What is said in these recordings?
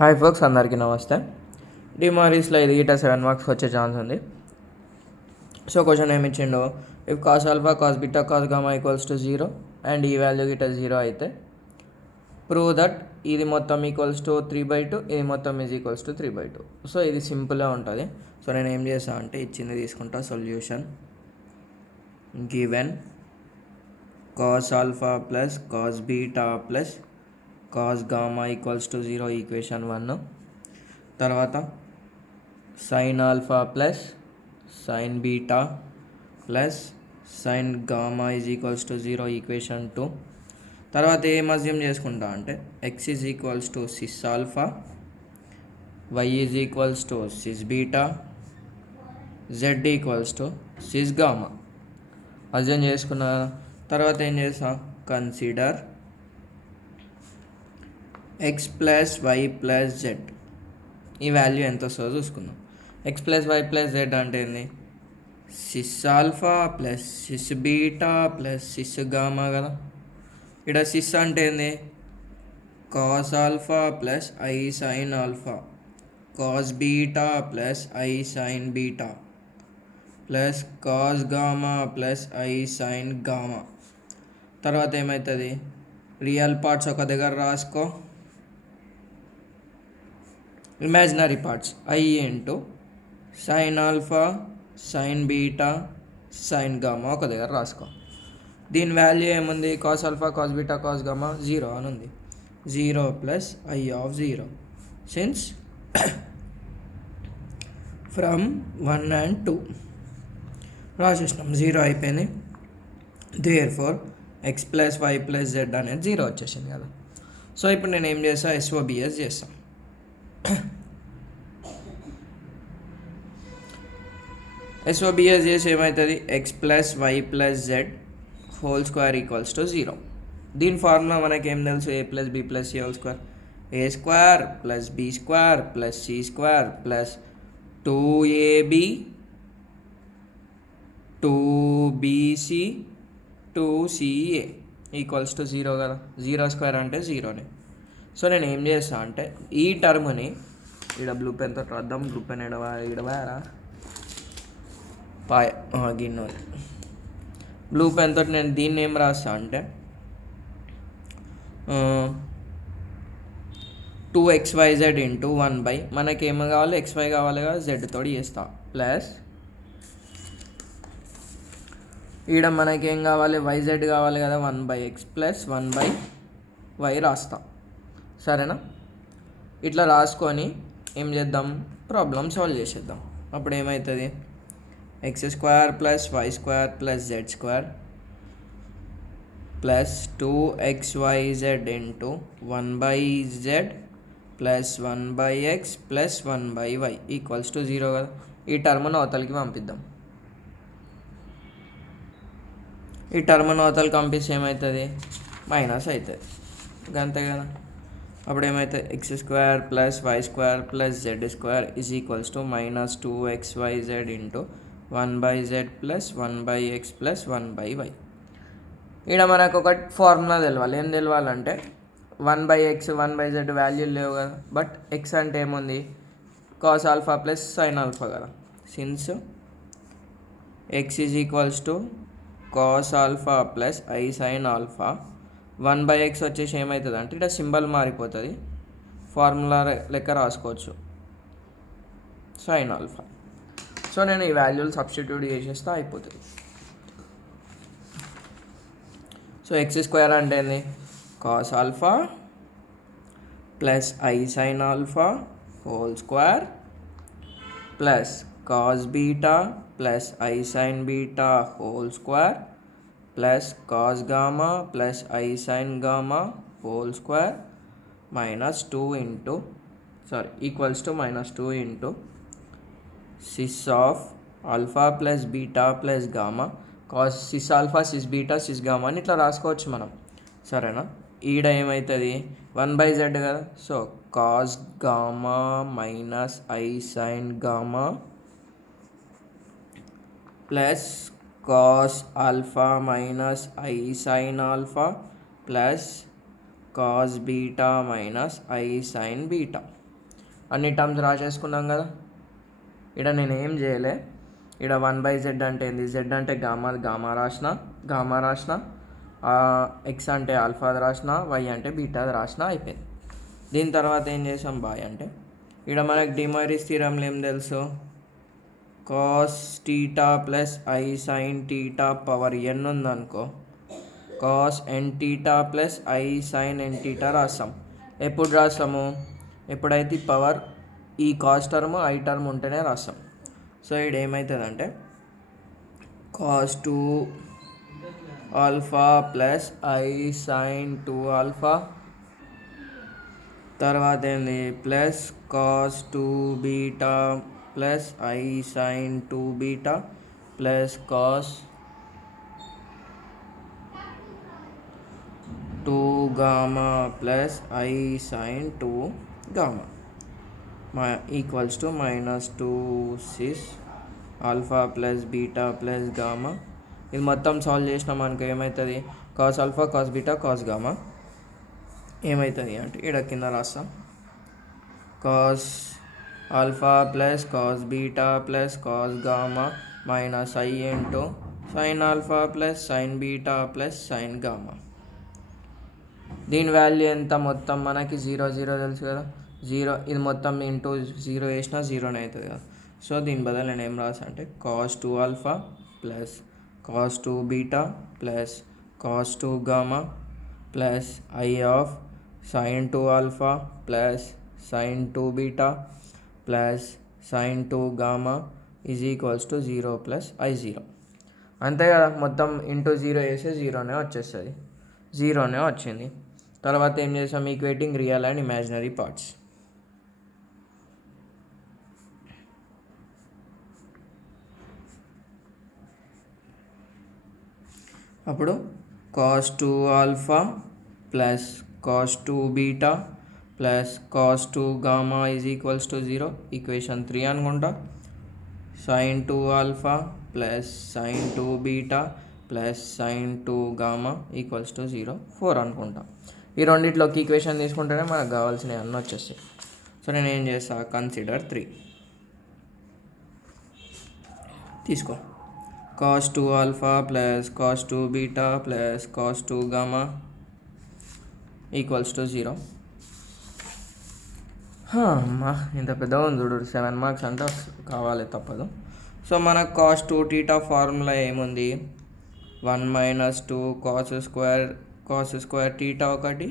Hi folks, అందరికీ నమస్తే. డిమారీస్లో ఇది గిట్ట 7 మార్క్స్కి వచ్చే ఛాన్స్ ఉంది. సో క్వశ్చన్ ఏమి ఇచ్చిండో, if cos alpha cos beta cos gamma equals to 0 and ఈ వాల్యూ గిట్ట 0 అయితే ప్రూవ్ దట్ ఇది మొత్తం ఈక్వల్స్ టు 3/2, ఇది మొత్తం ఈజ్ ఈక్వల్స్ టు 3/2. సో ఇది సింపుల్గా ఉంటుంది. సో నేను ఏం చేస్తాను అంటే ఇచ్చింది తీసుకుంటా. Solution given cos alpha plus cos beta plus cos gamma equals to 0 equation 1. తర్వాత sine alpha plus sine beta plus sine gamma is equals to 0 equation 2. తర్వాత ఏం అజ్యూమ్ చేసుకుంటా అంటే x is equals to cis alpha, y is equals to cis beta, z equals to cis gamma assume చేసుకున్న తర్వాత ఏం చేస్తా, consider x plus y plus z ఈ value ఎంత వస్తుందో చూసుకుందాం. X plus y plus z అంటే ఏంది, cis alpha plus cis beta plus cis gamma కదా. ఇక్కడ సిస్ అంటే ఏంది, cos alpha plus i sine alpha, cos beta plus i sine beta plus cos gamma plus i sine gamma. తర్వాత ఏమవుతుంది, real parts ఒక దగ్గర రాసుకో, imaginary parts i into sine alpha sine beta sine gamma ఒక దగ్గర రాసుకో. దీని value ఏముంది, cos alpha cos beta cos gamma 0 అని ఉంది. 0 plus i of 0 since from 1 and 2 రాసేసినాం. 0 అయిపోయింది. Therefore x plus y plus z అనేది 0 వచ్చేసింది కదా. సో ఇప్పుడు నేను ఏం చేస్తా, ఎస్ఓబిఎస్ చేస్తాను. ఎస్ఓబిఎస్ చేసి ఏమవుతుంది, x plus y plus z whole square equals to 0. దీని ఫార్ములా మనకి ఏం తెలుసు, a plus b plus c whole square, a square plus b square plus c square plus 2ab 2bc 2ca equals to 0 కదా. 0 square అంటే 0నే. So నేను ఏం చేస్తాను అంటే ఈ టర్మ్ని ఇక్కడ బ్లూ పెన్తో రాద్దాం. బ్లూ పెన్ ఇడవారా పాయ గిన్నె బ్లూ పెన్తో నేను దీన్ని ఏం రాస్తా అంటే 2xyz ఇంటూ 1 మనకి ఏమో కావాలి, xy కావాలి కదా, z తోటి చేస్తా ప్లస్ ఈడ మనకేం కావాలి, yz కావాలి కదా, 1/x ప్లస్ 1/y రాస్తా. సరేనా, ఇట్లా రాసుకొని ఏం చేద్దాం, ప్రాబ్లం సాల్వ్ చేసేద్దాం. అప్పుడు ఏమవుతుంది, x square plus y square plus z square plus 2xyz into 1/z plus 1/x plus 1/y equals to 0 కదా. ఈ టర్మ్ను అవతలకి పంపిద్దాం. ఈ టర్మ్ను అవతలకి పంపిస్తే ఏమవుతుంది, మైనస్ అవుతుంది అంతే కదా. అప్పుడు ఏమవుతుంది, x square plus y square plus z square is equals to minus 2xyz into 1/z plus 1/x plus 1/y. ఇక్కడ మనకు ఒక ఫార్ములా తెలవాలి. ఏం తెలవాలంటే 1/x 1/z వాల్యూలు లేవు కదా, బట్ ఎక్స్ అంటే ఏముంది, cos alpha plus sine alpha కదా. Since x is equals to cos alpha plus i sine alpha, 1/x వచ్చేసి ఏమవుతుంది అంటే ఇక్కడ సింబల్ మారిపోతుంది, ఫార్ములా లెక్క రాసుకోవచ్చు సైన్ ఆల్ఫా. సో నేను ఈ వాల్యూలు సబ్స్టిట్యూట్ చేసేస్తే అయిపోతుంది. సో ఎక్స్ స్క్వేర్ అంటే ఏంది, cos alpha plus i sine alpha whole square plus cos beta plus i sine beta whole square plus cos gamma plus i sine gamma whole square minus 2 into equals to minus 2 into cis of alpha plus beta plus gamma cos cis alpha cis beta cis gamma అని ఇట్లా రాసుకోవచ్చు మనం. సరేనా, ఈడ ఏమవుతుంది 1/z కదా. So cos gamma minus i sine gamma plus cos alpha minus i sine alpha plus cos beta minus i sine beta. అన్ని terms రాసేసుకున్నాం కదా. ఇక్కడ నేను ఏం చేయలే, ఇక్కడ 1/z అంటే ఏంది, z అంటే గామా రాసిన, ఎక్స్ అంటే ఆల్ఫాది రాసిన, వై అంటే బీటాది రాసిన, అయిపోయింది. దీని తర్వాత ఏం చేసాం బాయ్ అంటే, ఇక్కడ మనకు డిమారిస్ థీరంలో ఏం తెలుసు, cos theta plus i sine theta power n ఉందనుకో, cos n theta plus i sine n theta రాస్తాం. ఎప్పుడు రాస్తాము, ఎప్పుడైతే పవర్ ఈ కాస్ టర్మ్ ఐ టర్మ్ ఉంటేనే రాస్తాం. సో ఇక్కడ ఏమవుతుందంటే cos 2 alpha plus i sine 2 alpha, తర్వాత ఏంది plus cos 2 beta plus i sine 2 beta plus cos 2 gamma plus i sine 2 gamma equals to -2 cis alpha plus beta plus gamma. ఇది మొత్తం solve చేసినాం అనుకో ఏమవుతుంది, cos alpha cos beta cos gamma ఏమవుతుంది అంటే ఇక్కడ కింద రాస్తాం, cos alpha plus cos beta plus cos gamma minus i into sine alpha plus sine beta plus sine gamma. దీని వాల్యూ ఎంత, మొత్తం మనకి 0 0 తెలుసు కదా, 0 ఇది మొత్తం ఇంటూ 0 వేసినా 0నే అవుతుంది కదా. సో దీని బదులు నేను ఏం రాసా అంటే cos 2 alpha plus cos 2 beta plus cos 2 gamma plus i of sine 2 alpha plus sine 2 beta plus sine 2 gamma is equals to 0 plus I0. అంతే కదా, మొత్తం ఇంటూ 0 వేస్తే 0నే వచ్చేస్తుంది, 0నే వచ్చింది. తర్వాత ఏం చేసాం, equating real and imaginary parts. అప్పుడు cos 2 alpha plus cos 2 beta plus cos 2 gamma is equals to 0, equation 3 అనుకుంటా. Sine 2 alpha plus sine 2 beta plus sine 2 gamma equals to 0, 4 అనుకుంటా. ఈ రెండిట్లోకి ఈక్వేషన్ తీసుకుంటేనే మనకు కావాల్సినవి అన్నీ వచ్చేస్తాయి. సో నేను ఏం చేస్తా, కన్సిడర్ 3 తీసుకో, cos 2 alpha plus cos 2 beta plus cos 2 gamma equals to 0. అమ్మా ఇంత పెద్దగా ఉంది చూడు, 7 మార్క్స్ అంటే కావాలి తప్పదు. సో మనకు కాస్ 2 టీటా ఫార్ములా ఏముంది, 1 - 2 కాస్ స్క్వేర్ టీటా ఒకటి,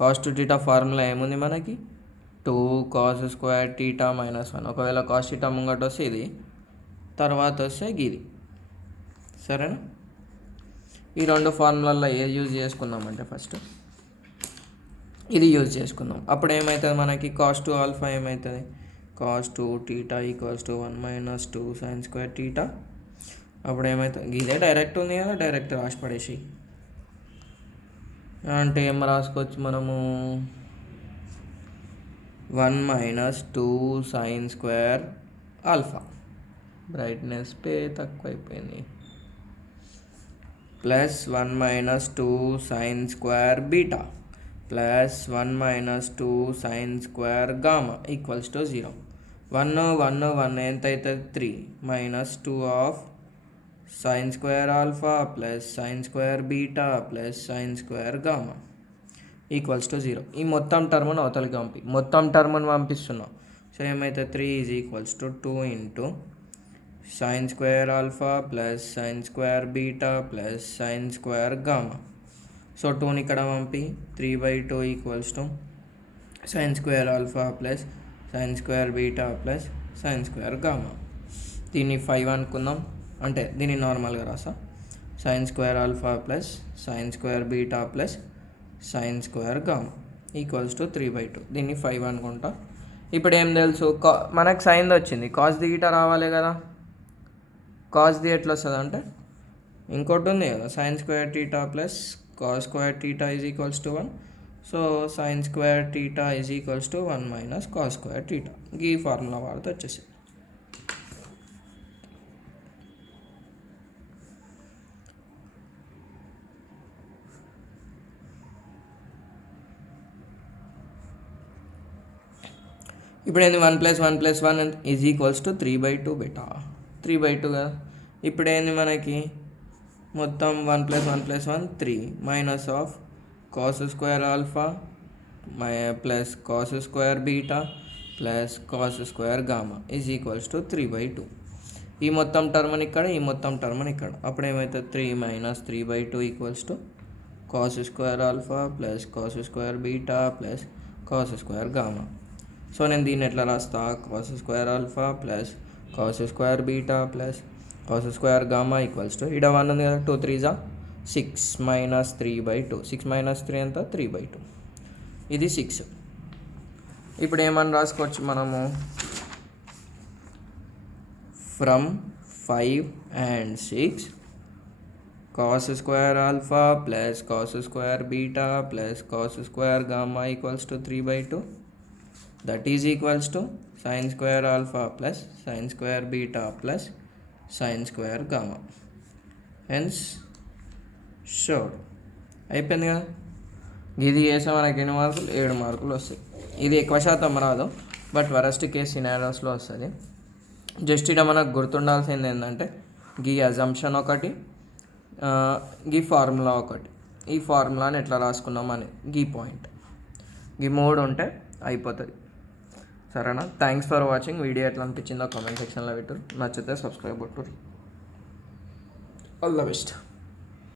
కాస్ 2 టీటా ఫార్ములా ఏముంది మనకి, 2 కాస్ స్క్వేర్ టీటా -1. ఒకవేళ కాస్ టీటా ముంగట వస్తే ఇది, తర్వాత వస్తే ఇది, సరేనా. ఈ రెండు ఫార్ములాల్లో ఏది యూజ్ చేసుకుందామంటే ఫస్ట్ ఇది యూజ్ చేసుకుందాం. అప్పుడు ఏమవుతుంది మనకి, కాస్ 2 ఆల్ఫా ఏమవుతుంది, cos 2 theta equals to 1 - 2 sine square theta. అప్పుడు ఏమవుతుంది, ఇదే డైరెక్ట్ ఉంది కదా, డైరెక్ట్ రాసి పడేసి అంటే ఏం రాసుకోవచ్చు మనము, 1 - 2 సైన్ స్క్వేర్ ఆల్ఫా, బ్రైట్నెస్ తక్కువైపోయింది, plus 1 - 2 sine square beta plus 1 - 2 sine square gamma equals to 0. 1 1 1 ఎంత అవుతుంది, 3 -2 of sine square alpha plus sine square beta plus sine square gamma equals to 0. ఈ మొత్తం టర్మ్ను అవతలకి మొత్తం టర్మ్ను పంపిస్తున్నాం. సో ఏమైతే 3 is equals to 2 into sine square alpha plus sine square beta plus sine square gamma. So 2ని ఇక్కడ పంపి 3/2 equals to sine square alpha plus sine square beta plus sine square gamma. దీన్ని 5 అనుకుందాం, అంటే దీన్ని నార్మల్గా రాసా, sine square alpha plus sine square beta plus sine square gamma equals to 3/2. దీన్ని 5 అనుకుంటా. ఇప్పుడు ఏం తెలుసు, మనకు సైన్ది వచ్చింది, కాస్ ది గిటా రావాలి కదా. కాస్ ది ఎట్లా వస్తుంది అంటే ఇంకోటి ఉంది కదా, sine square theta plus cos square theta is equals to 1. So sine square theta is equals to 1 - cos square theta. ఈ ఫార్ములా వాడితే వచ్చేసి ఇప్పుడు ఏంది 1 + 1 ఈజ్ ఈక్వల్స్ టు 3/2 బేటా. 3/2 కదా. ఇప్పుడు ఏంది మనకి మొత్తం 1 + 1 3 minus of cos square alpha plus cos square beta plus cos square gamma is equals to 3/2. ఈ మొత్తం టర్మ్ని ఇక్కడ, ఈ మొత్తం టర్మ్ని ఇక్కడ. అప్పుడు ఏమవుతుంది 3 - 3/2 equals to cos square alpha plus cos square beta plus cos square gamma. So నేను దీన్ని ఎట్లా రాస్తా, cos square alpha plus cos square beta plus cos square gamma equals to ఇక్కడ 1 ఉంది కదా, 2 3 6 - 3/2. 6 - 3 ఎంత 3/2. ఇది 6. ఇప్పుడు ఏమని రాసుకోవచ్చు మనము, from 5 and 6 cos square alpha plus cos square beta plus cos square gamma equals to 3/2. That is equals to sin square alpha plus sin square beta plus sin square gamma. Hence sure. అయిపోయింది కదా. ఇది చేస్తే మనకి ఎన్ని మార్కులు, 7 మార్కులు వస్తాయి. ఇది ఎక్కువ శాతం రాదు, బట్ వరస్ట్ కేస్ సినారియోస్లో వస్తుంది. జస్ట్ ఇక్కడ మనకు గుర్తుండాల్సింది ఏంటంటే గీ అజంప్షన్ ఒకటి, గీ ఫార్ములా ఒకటి. ఈ ఫార్ములాని ఎట్లా రాసుకున్నామని గీ పాయింట్, గీ 3 ఉంటే అయిపోతుంది. సరేనా. Thanks for watching. వీడియో ఎట్లా అనిపించిందో కామెంట్ సెక్షన్లో పెట్టు. నచ్చితే సబ్స్క్రైబ్ కొట్టు. All the best.